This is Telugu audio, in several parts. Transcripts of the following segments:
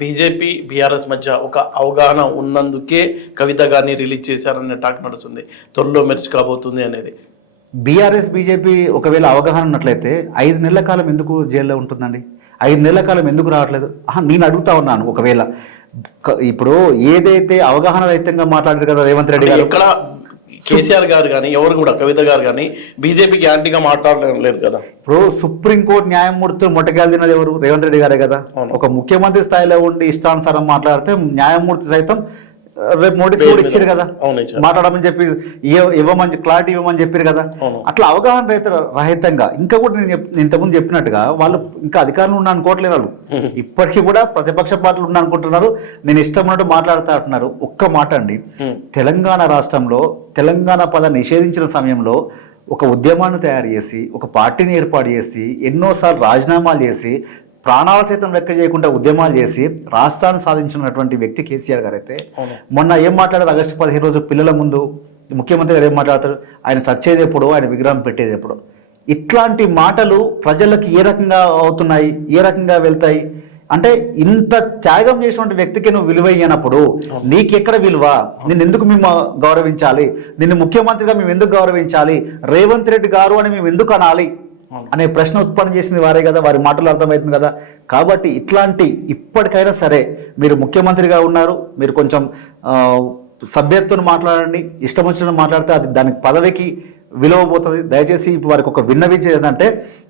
బీజేపీ బీఆర్ఎస్ మధ్య ఒక అవగాహన ఉన్నందుకే కవిత గారిని రిలీజ్ చేశారనే టాక్ నడుస్తుంది. త్వరలో మెర్చి కాబోతుంది అనేది. బీఆర్ఎస్ బీజేపీ ఒకవేళ అవగాహన ఉన్నట్లయితే ఐదు నెలల కాలం ఎందుకు జైల్లో ఉంటుందండి? ఐదు నెలల కాలం ఎందుకు రావట్లేదు? నేను అడుగుతా ఉన్నాను ఒకవేళ. ఇప్పుడు ఏదైతే అవగాహన రహితంగా మాట్లాడారు కదా రేవంత్ రెడ్డి గారు. ఎక్కడ కేసీఆర్ గారు కానీ ఎవరు కూడా కవిత గారు కానీ బీజేపీకి యాంటీగా మాట్లాడడం లేదు కదా. ఇప్పుడు సుప్రీంకోర్టు న్యాయమూర్తి మొట్టగాలినది ఎవరు? రేవంత్ రెడ్డి గారే కదా. ఒక ముఖ్యమంత్రి స్థాయిలో ఉండి ఇష్టానుసారం మాట్లాడితే న్యాయమూర్తి సైతం రేపు నోటీస్ కూడా ఇచ్చారు కదా. మాట్లాడమని చెప్పి ఇవ్వ- ఇవ్వమని క్లారిటీ ఇవ్వమని చెప్పారు కదా. అట్లా అవగాహన రహిత రహితంగా ఇంకా కూడా నేను ఇంతకుముందు చెప్పినట్టుగా వాళ్ళు ఇంకా అధికారంలో ఉన్న అనుకోవట్లేదు వాళ్ళు. ఇప్పటికీ కూడా ప్రతిపక్ష పార్టీలు ఉన్న అనుకుంటున్నారు. నేను ఇష్టం ఉన్నట్టు మాట్లాడుతా అంటున్నారు. ఒక్క మాట అండి. తెలంగాణ రాష్ట్రంలో తెలంగాణ పద నిషేధించిన సమయంలో ఒక ఉద్యమాన్ని తయారు చేసి ఒక పార్టీని ఏర్పాటు చేసి ఎన్నోసార్లు రాజీనామాలు చేసి ప్రాణాల సైతం లెక్క చేయకుండా ఉద్యమాలు చేసి రాష్ట్రాన్ని సాధించినటువంటి వ్యక్తి కేసీఆర్ గారు అయితే. మొన్న ఏం మాట్లాడారు? ఆగస్టు పదిహేను రోజు పిల్లల ముందు ముఖ్యమంత్రి గారు ఏం మాట్లాడతారు? ఆయన చచ్చేది ఎప్పుడు ఆయన విగ్రహం పెట్టేది ఎప్పుడు ఇట్లాంటి మాటలు ప్రజలకు ఏ రకంగా అవుతున్నాయి? ఏ రకంగా వెళ్తాయి? అంటే ఇంత త్యాగం చేసినటువంటి వ్యక్తికి నువ్వు విలువ ఇయ్యనప్పుడు నీకెక్కడ విలువ? నిన్ను ఎందుకు మేము గౌరవించాలి? నిన్ను ముఖ్యమంత్రిగా మేము ఎందుకు గౌరవించాలి? రేవంత్ రెడ్డి గారు అని మేము ఎందుకు అనాలి? అనే ప్రశ్న ఉత్పన్నం చేసింది వారే కదా వారి మాటలు అర్థమవుతుంది కదా. కాబట్టి ఇట్లాంటి ఇప్పటికైనా సరే మీరు ముఖ్యమంత్రిగా ఉన్నారు మీరు కొంచెం సభ్యత్వం మాట్లాడండి ఇష్టం వచ్చిన మాట్లాడితే అది దానికి పదవికి విలువ పోతుంది దయచేసి ఇప్పుడు వారికి ఒక విన్నవించేది ఏంటంటే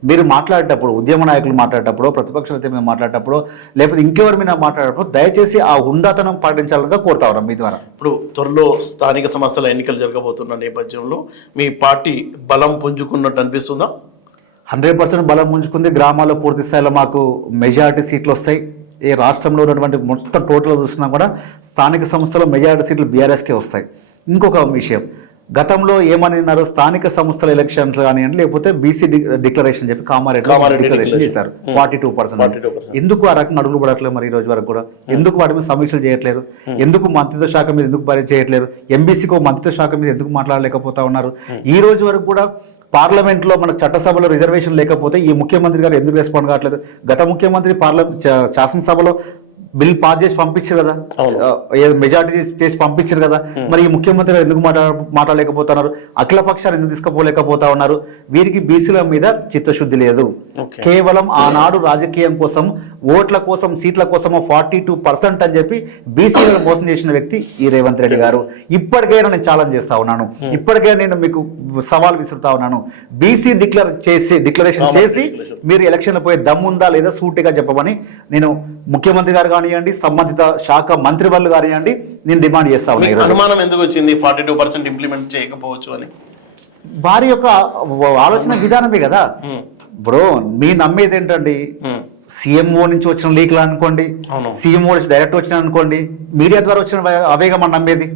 మీరు మాట్లాడేటప్పుడు ఉద్యమ నాయకులు మాట్లాడేటప్పుడు ప్రతిపక్ష నేత మీద మాట్లాడేటప్పుడు లేకపోతే ఇంకెవరి మీద మాట్లాడేటప్పుడు దయచేసి ఆ హుందాతనం పాటించాలని కోరుతా ఉన్నాం మీ ద్వారా. ఇప్పుడు త్వరలో స్థానిక సంస్థల ఎన్నికలు జరగబోతున్న నేపథ్యంలో మీ పార్టీ బలం పుంజుకున్నట్టు అనిపిస్తుందా? హండ్రెడ్ పర్సెంట్ బలం ఉంచుకుంది. గ్రామాల్లో పూర్తి స్థాయిలో మాకు మెజారిటీ సీట్లు వస్తాయి. ఏ రాష్ట్రంలో ఉన్నటువంటి మొత్తం టోటల్ చూసినా కూడా స్థానిక సంస్థలో మెజారిటీ సీట్లు బీఆర్ఎస్కే వస్తాయి. ఇంకొక విషయం గతంలో ఏమన్నారు స్థానిక సంస్థల ఎలక్షన్స్ కానివ్వండి లేకపోతే బీసీ డిక్లరేషన్ చెప్పి కామారెడ్డి కామారెడ్డి డిక్లరేషన్. చేశారు. Forty two 42%. ఎందుకు ఆ రకంగా అడుగులు పడట్లేదు మరి ఈ రోజు వరకు కూడా? ఎందుకు వాటి మీద సమీక్షలు చేయట్లేదు? ఎందుకు మంత్రిత్వ శాఖ మీద ఎందుకు చేయట్లేదు? ఎంబీసీకో మంత్రిత్వ శాఖ మీద ఎందుకు మాట్లాడలేకపోతా ఉన్నారు? ఈ రోజు వరకు కూడా పార్లమెంట్లో మన చట్టసభలో రిజర్వేషన్ లేకపోతే ఈ ముఖ్యమంత్రి గారు ఎందుకు రెస్పాండ్ కావట్లేదు? గత ముఖ్యమంత్రి పార్లమెంట్ శాసనసభలో బిల్ పాస్ చేసి పంపించారు కదా. మెజార్టీ చేసి పంపించారు కదా. మరి ఈ ముఖ్యమంత్రి గారు ఎందుకు మాట్లా మాట్లాడలేకపోతున్నారు? అఖిల పక్షాలు ఎందుకు తీసుకుపోలేకపోతా ఉన్నారు? వీరికి బీసీల మీద చిత్తశుద్ధి లేదు. కేవలం ఆనాడు రాజకీయం కోసం ఓట్ల కోసం సీట్ల కోసం ఫార్టీ టూ పర్సెంట్ అని చెప్పి బీసీలను మోసం చేసిన వ్యక్తి ఈ రేవంత్ రెడ్డి గారు. ఇప్పటికైనా నేను ఛాలెంజ్ చేస్తా ఉన్నాను. ఇప్పటికైనా నేను మీకు సవాల్ విసురుతా ఉన్నాను. బీసీ డిక్లేర్ చేసి డిక్లరేషన్ చేసి. మీరు ఎలక్షన్లో పోయే దమ్ముందా లేదా సూటిగా చెప్పమని నేను ముఖ్యమంత్రి గారు కానివ్వండి సంబంధిత శాఖ మంత్రి వాళ్ళు కానివ్వండి నేను డిమాండ్ చేస్తా ఉన్నాను మీకు ఈరోజు. అనుమానం ఎందుకు వచ్చింది? ఫార్టీ టూ పర్సెంట్ ఇంప్లిమెంట్ చేయకపోవచ్చు అని. వారి యొక్క ఆలోచన విధానమే కదా. బ్రో మీ నమ్మేది ఏంటండి. సీఎంఓ నుంచి వచ్చిన లీక్లు అనుకోండి. సీఎంఓ నుంచి డైరెక్ట్ వచ్చిన అనుకోండి. మీడియా ద్వారా వచ్చిన అవేగా మనం నమ్మేది?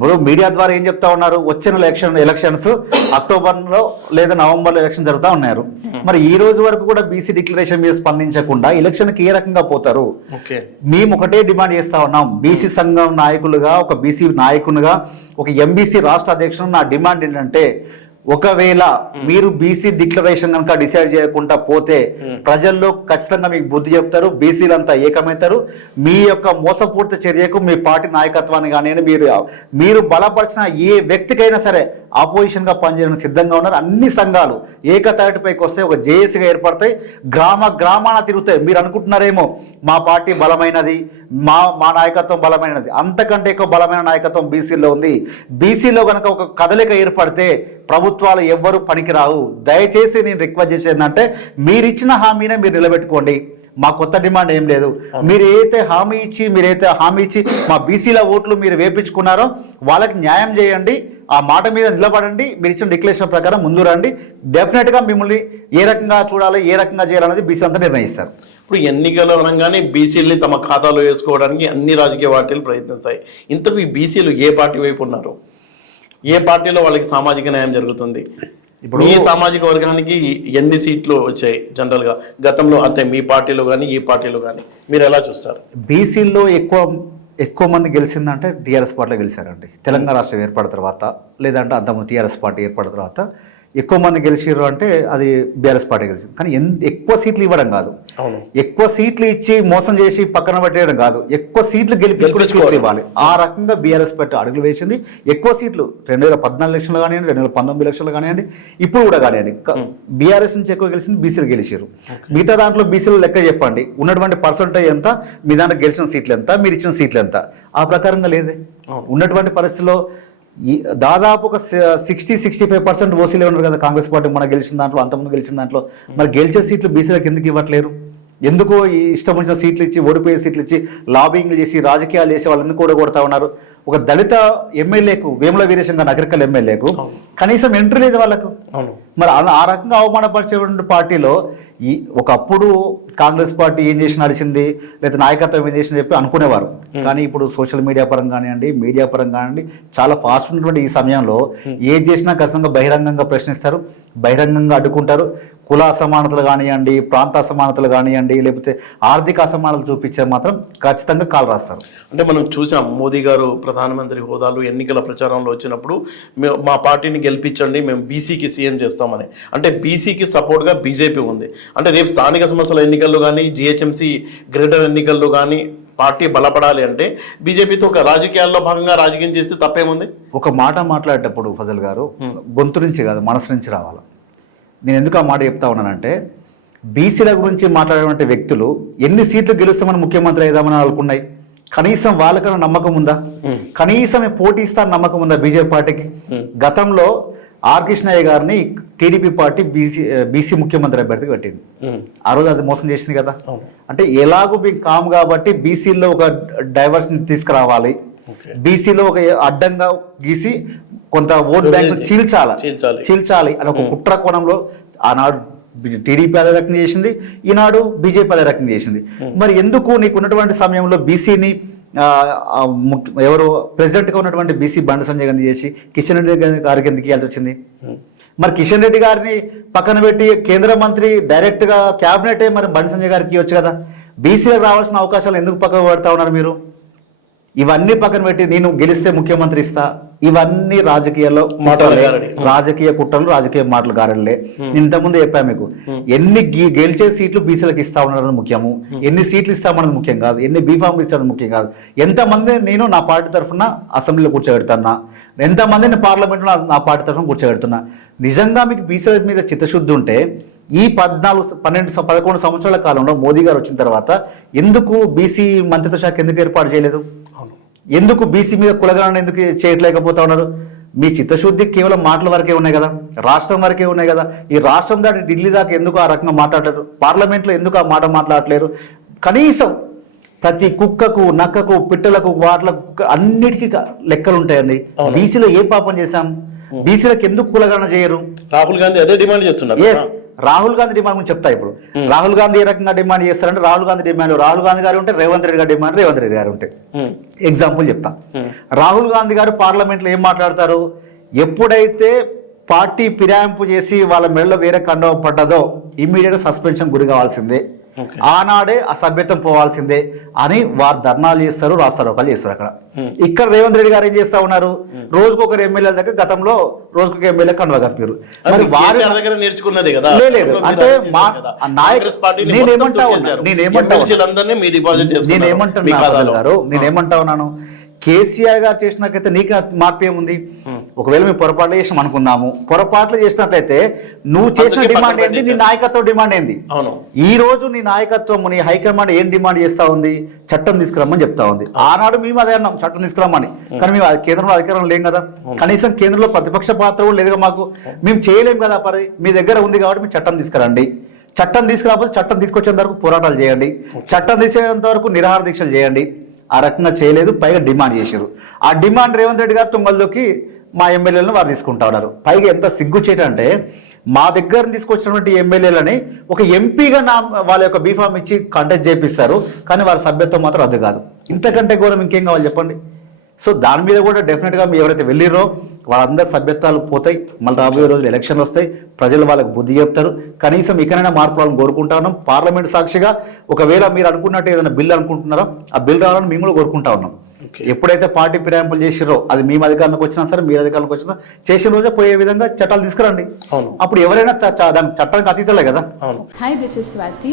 బ్రో మీడియా ద్వారా ఏం చెప్తా ఉన్నారు? వచ్చిన ఎలక్షన్ ఎలక్షన్స్ అక్టోబర్లో లేదా నవంబర్లో ఎలక్షన్ జరుగుతా ఉన్నారు. మరి ఈ రోజు వరకు కూడా బీసీ డిక్లరేషన్ మీద స్పందించకుండా ఎలక్షన్కి ఏ రకంగా పోతారు? మేము ఒకటే డిమాండ్ చేస్తా ఉన్నాం. బీసీ సంఘం నాయకులుగా ఒక బీసీ నాయకునిగా ఒక ఎంబీసీ రాష్ట్ర అధ్యక్షుడు నా డిమాండ్ ఏంటంటే ఒకవేళ మీరు బీసీ డిక్లరేషన్ కనుక డిసైడ్ చేయకుండా పోతే ప్రజల్లో ఖచ్చితంగా మీకు బుద్ధి చెప్తారు బీసీలంతా ఏకమవుతారు. మీ యొక్క మోసపూరిత చర్యకు మీ పార్టీ నాయకత్వాన్ని కానీ మీరు మీరు బలపరిచిన ఏ వ్యక్తికైనా సరే ఆపోజిషన్గా పనిచేయడానికి సిద్ధంగా ఉన్నారు. అన్ని సంఘాలు ఏకతాటిపైకి వస్తే ఒక జేఏసీగా ఏర్పడతాయి. గ్రామ గ్రామాన తిరుగుతాయి. మీరు అనుకుంటున్నారేమో మా పార్టీ బలమైనది మా మా నాయకత్వం బలమైనది. అంతకంటే ఎక్కువ బలమైన నాయకత్వం బీసీలో ఉంది. బీసీలో కనుక ఒక కదలిక ఏర్పడితే ప్రభుత్వాలు ఎవ్వరూ పనికిరావు. దయచేసి నేను రిక్వెస్ట్ చేసేది ఏంటంటే మీరు ఇచ్చిన హామీనే మీరు నిలబెట్టుకోండి. మా కొత్త డిమాండ్ ఏం లేదు. మీరు ఏదైతే హామీ ఇచ్చి మీరైతే హామీ ఇచ్చి మా బీసీల ఓట్లు మీరు వేపించుకున్నారో వాళ్ళకి న్యాయం చేయండి ఆ మాట మీద నిలబడండి మీరు ఇచ్చిన డిక్లరేషన్ ప్రకారం ముందు రండి. డెఫినెట్గా మిమ్మల్ని ఏ రకంగా చూడాలి ఏ రకంగా చేయాలనేది బీసీ అంతా నిర్ణయిస్తారు. ఇప్పుడు ఎన్నికలు అనగానే బీసీలని తమ ఖాతాలో వేసుకోవడానికి అన్ని రాజకీయ పార్టీలు ప్రయత్నిస్తాయి. ఇంతకు ఈ బీసీలు ఏ పార్టీ వైపు ఉన్నారు? ఏ పార్టీలో వాళ్ళకి సామాజిక న్యాయం జరుగుతుంది? ఇప్పుడు ఈ సామాజిక వర్గానికి ఎన్ని సీట్లు వచ్చాయి జనరల్గా గతంలో అంటే మీ పార్టీలో కానీ ఈ పార్టీలో కానీ మీరు ఎలా చూస్తారు? బీసీల్లో ఎక్కువ ఎక్కువ మంది గెలిచిందంటే టీఆర్ఎస్ పార్టీలో గెలిచారండి. తెలంగాణ రాష్ట్రం ఏర్పడిన తర్వాత లేదంటే అంతకుముందు టీఆర్ఎస్ పార్టీ ఏర్పడిన తర్వాత ఎక్కువ మంది గెలిచిర్రు అంటే అది బీఆర్ఎస్ పార్టీ గెలిచింది. కానీ ఎక్కువ సీట్లు ఇవ్వడం కాదు. ఎక్కువ సీట్లు ఇచ్చి మోసం చేసి పక్కన పెట్టేయడం కాదు. ఎక్కువ సీట్లు గెలిపించుకుని. సీట్లు ఇవ్వాలి. ఆ రకంగా బీఆర్ఎస్ పార్టీ అడుగులు వేసింది. ఎక్కువ సీట్లు రెండు వేల పద్నాలుగు లక్షలు కానివ్వండి రెండు వేల పంతొమ్మిది లక్షలు కానివ్వండి ఇప్పుడు కూడా కానివ్వండి. బీఆర్ఎస్ నుంచి ఎక్కువ గెలిచింది బీసీలు గెలిచారు మిగతా దాంట్లో బీసీలు లెక్క చెప్పండి. ఉన్నటువంటి పర్సంటేజ్ ఎంత? మీ దాంట్లో గెలిచిన సీట్లు ఎంత? మీరు ఇచ్చిన సీట్లు ఎంత? ఆ ప్రకారంగా లేదే. ఉన్నటువంటి పరిస్థితిలో ఈ దాదాపు ఒక సిక్స్టీ సిక్స్టీ ఫైవ్ పర్సెంట్ ఓసీలే ఉన్నారు కదా కాంగ్రెస్ పార్టీ మన గెలిచిన దాంట్లో అంతకుముందు గెలిచిన దాంట్లో. మరి గెలిచే సీట్లు బీసీలకు ఎందుకు ఇవ్వట్లేరు? ఎందుకో ఈ ఇష్టం వచ్చిన సీట్లు ఇచ్చి ఓడిపోయే సీట్లు ఇచ్చి లాబింగ్లు చేసి రాజకీయాలు చేసి వాళ్ళని కూడా కొడతా ఉన్నారు. ఒక దళిత ఎమ్మెల్యేకు వేముల వీరేశంగా నగరికల్ ఎమ్మెల్యేకు కనీసం ఎంట్రీ లేదు వాళ్ళకు. అవును. మరి అలా ఆ రకంగా అవమానపరిచేటువంటి పార్టీలో ఈ ఒకప్పుడు కాంగ్రెస్ పార్టీ ఏం చేసి నడిచింది? లేదా నాయకత్వం ఏం చేసింది చెప్పి అనుకునేవారు. కానీ ఇప్పుడు సోషల్ మీడియా పరంగా కానివ్వండి మీడియా పరంగా కానివ్వండి చాలా ఫాస్ట్ ఉన్నటువంటి ఈ సమయంలో ఏది చేసినా ఖచ్చితంగా బహిరంగంగా ప్రశ్నిస్తారు బహిరంగంగా అడ్డుకుంటారు. కుల అసమానతలు కానివ్వండి ప్రాంత అసమానతలు కానివ్వండి లేకపోతే ఆర్థిక అసమానతలు చూపించే మాత్రం ఖచ్చితంగా కాలు రాస్తారు. అంటే మనం చూసాం మోదీ గారు ప్రధానమంత్రి హోదాలో ఎన్నికల ప్రచారంలో వచ్చినప్పుడు మే- మా పార్టీని గెలిపించండి మేము బీసీకి సీఎం చేస్తామని. అంటే బీసీకి సపోర్ట్గా బీజేపీ ఉంది. అంటే రేపు స్థానిక సంస్థల ఎన్నికల్లో కానీ జిహెచ్ఎంసీ గ్రేటర్ ఎన్నికల్లో కానీ పార్టీ బలపడాలి అంటే బీజేపీతో ఒక రాజకీయాల్లో భాగంగా రాజకీయం చేస్తే తప్పేముంది? ఒక మాట మాట్లాడేటప్పుడు ఫజల్ గారు గొంతు నుంచి కాదు మనసు నుంచి రావాలి? నేను ఎందుకు ఆ మాట చెప్తా ఉన్నానంటే బీసీల గురించి మాట్లాడేటువంటి వ్యక్తులు ఎన్ని సీట్లు గెలుస్తామని ముఖ్యమంత్రి అయిదామని అనుకున్నాయి. కనీసం వాళ్ళకన్నా నమ్మకం ఉందా? కనీసం పోటీ ఇస్తాను నమ్మకం ఉందా బీజేపీ పార్టీకి? గతంలో ఆర్ కృష్ణయ్య గారిని టీడీపీ పార్టీ బీసీ బీసీ ముఖ్యమంత్రి అభ్యర్థికి పెట్టింది. ఆ రోజు అది మోసం చేసింది కదా. అంటే ఎలాగో మీకు కామ్ కాబట్టి బీసీలో ఒక డైవర్సిటీ తీసుకురావాలి. బీసీలో ఒక అడ్డంగా గీసి కొంత ఓట్ బ్యాంక్ చీల్చాలి. చీల్చాలి. అని ఒక కుట్ర కోణంలో ఆనాడు టీడీపీ అదే రకం చేసింది. ఈనాడు బీజేపీ అదే రకం చేసింది. మరి ఎందుకు నీకు ఉన్నటువంటి సమయంలో బీసీని ఎవరు ప్రెసిడెంట్గా ఉన్నటువంటి బీసీ బండి సంజయ్ గాంధీ చేసి కిషన్ రెడ్డి గారి- గారికి ఎందుకు ఇవ్వాల్సి వచ్చింది మరి కిషన్ రెడ్డి గారిని పక్కన పెట్టి కేంద్ర మంత్రి డైరెక్ట్గా క్యాబినెటే మరి బండి సంజయ్ గారికి ఇవ్వచ్చు కదా? బీసీలకు రావాల్సిన అవకాశాలు ఎందుకు పక్కన పెడతా ఉన్నారు మీరు? ఇవన్నీ పక్కన పెట్టి నేను గెలిస్తే ముఖ్యమంత్రి ఇస్తా. ఇవన్నీ రాజకీయాల్లో మాటల. రాజకీయ కుట్రలు రాజకీయ మాటలు గారలే నేను ఇంతకుముందు చెప్పాను మీకు ఎన్ని గెలిచే సీట్లు బీసీలకు ఇస్తా ఉన్నది ముఖ్యము. ఎన్ని సీట్లు ఇస్తామన్నది ముఖ్యం కాదు. ఎన్ని బీఫామ్లు ఇస్తామన్నది ముఖ్యం కాదు. ఎంతమంది నేను నా పార్టీ తరఫున అసెంబ్లీలో కూర్చోబెడుతున్నా? ఎంతమందిని పార్లమెంట్లో నా పార్టీ తరఫున కూర్చోబెడుతున్నా? నిజంగా మీకు బీసీల మీద చిత్తశుద్ధి ఉంటే ఈ పద్నాలుగు పన్నెండు పదకొండు సంవత్సరాల కాలంలో మోదీ గారు వచ్చిన తర్వాత ఎందుకు బీసీ మంత్రిత్వ శాఖ ఎందుకు ఏర్పాటు చేయలేదు? అవును. ఎందుకు బీసీ మీద కులగణన ఎందుకు చేయట్లేకపోతా ఉన్నారు? మీ చిత్తశుద్ధి కేవలం మాటల వరకే ఉన్నాయి కదా? రాష్ట్రం వరకే ఉన్నాయి కదా? ఈ రాష్ట్రం దాటి ఢిల్లీ దాకా ఎందుకు ఆ రకంగా మాట్లాడలేరు పార్లమెంట్లో ఎందుకు ఆ మాట మాట్లాడలేరు కనీసం ప్రతి కుక్కకు నక్కకు పిట్టలకు వాట్లకు అన్నిటికీ లెక్కలు ఉంటాయండి. బీసీలో ఏ పాపం చేశాం? బీసీలకు ఎందుకు కులగణన చేయరు? రాహుల్ గాంధీ అదే డిమాండ్ చేస్తున్నారు రాహుల్ గాంధీ డిమాండ్ గురించి చెప్తా ఇప్పుడు. రాహుల్ గాంధీ ఏ రకంగా డిమాండ్ చేస్తారంటే రాహుల్ గాంధీ డిమాండ్ రాహుల్ గాంధీ గారు ఉంటే రేవంత్ రెడ్డి గారి డిమాండ్ రేవంత్ రెడ్డి గారు ఉంటాయి ఉమ్, ఎగ్జాంపుల్ చెప్తా. రాహుల్ గాంధీ గారు పార్లమెంట్లో ఏం మాట్లాడతారు? ఎప్పుడైతే పార్టీ ఫిరాయింపు చేసి వాళ్ళ మెడలో వేరే కండవ పడ్డదో ఇమ్మీడియట్ సస్పెన్షన్ గురి కావాల్సిందే. ఆనాడే అసభ్యతం పోవాల్సిందే అని వారు ధర్నాలు చేస్తారు రాస్తారోకాలు చేస్తారు అక్కడ. ఇక్కడ రేవంత్ రెడ్డి గారు ఏం చేస్తా ఉన్నారు? రోజుకు ఒకరు ఎమ్మెల్యే దగ్గర గతంలో రోజుకొక ఎమ్మెల్యే కండువా కప్పారు మరి వారు దగ్గర నేర్చుకున్నదే కదా. లేదు. అంటే మా- నాయక- నేనేమంటా ఉన్నా? నేనేమంటా ఉన్నాను? కేసీఆర్ గారు చేసినాకైతే నీకు మార్పు ఏముంది? ఒకవేళ మేము పొరపాట్లు చేసాం అనుకుందాము. పొరపాట్లు చేసినట్లయితే నువ్వు చేసిన డిమాండ్ ఏంది నీ. నాయకత్వం డిమాండ్ ఏంది? ఈ రోజు నీ నాయకత్వం నీ హైకమాండ్ ఏం డిమాండ్ చేస్తా ఉంది? చట్టం తీసుకురమ్మని చెప్తా ఉంది. ఆనాడు మేము అదే అన్నాం చట్టం తీసుకురమ్మని. కానీ మేము కేంద్రంలో అధికారం లేం కదా. కనీసం కేంద్రంలో ప్రతిపక్ష పాత్ర కూడా లేదు మాకు. మేము చేయలేం కదా పరి. మీ దగ్గర ఉంది కాబట్టి మీరు చట్టం తీసుకురండి. చట్టం తీసుకురాకపోతే చట్టం తీసుకొచ్చేంత వరకు పోరాటాలు చేయండి. చట్టం తీసేంత వరకు నిరాహార దీక్షలు చేయండి. ఆ రకంగా చేయలేదు పైగా డిమాండ్ చేశారు. ఆ డిమాండ్ రేవంత్ రెడ్డి గారు తుంగల్లోకి మా ఎమ్మెల్యేలను వారు తీసుకుంటా ఉన్నారు. పైగా ఎంత సిగ్గుచేటంటే మా దగ్గర తీసుకొచ్చినటువంటి ఎమ్మెల్యేలని ఒక ఎంపీగా నా వాళ్ళ యొక్క బీఫామ్ ఇచ్చి కంటెక్ట్ చేపిస్తారు కానీ వారి సభ్యత్వం మాత్రం రద్దు కాదు. ఇంతకంటే ఘోరం ఇంకేం కావాలి చెప్పండి? సో దాని మీద కూడా డెఫినెట్గా మీరు ఎవరైతే వెళ్ళిరో వాళ్ళందరి సభ్యత్వాలు పోతాయి. మళ్ళీ రాబోయే రోజులు ఎలక్షన్లు వస్తాయి. ప్రజలు వాళ్ళకి బుద్ధి చెప్తారు. కనీసం ఇకనైనా మార్పు రావాలని కోరుకుంటా ఉన్నాం పార్లమెంట్ సాక్షిగా ఒకవేళ మీరు అనుకున్నట్టు ఏదైనా బిల్ అనుకుంటున్నారో ఆ బిల్ రావాలని మేము కూడా కోరుకుంటా ఉన్నాం. ఎప్పుడైతే పార్టీ ఫిరాయింపులు చేసిరో అది మీ అధికారంలోకి వచ్చినా సరే మీ అధికారంలోకి వచ్చినా చేసిన రోజే పోయే విధంగా చట్టాలు తీసుకురండి. అవును. అప్పుడు ఎవరైనా దానికి చట్టానికి అతీతలే కదా. అవును. Hi this is Swathi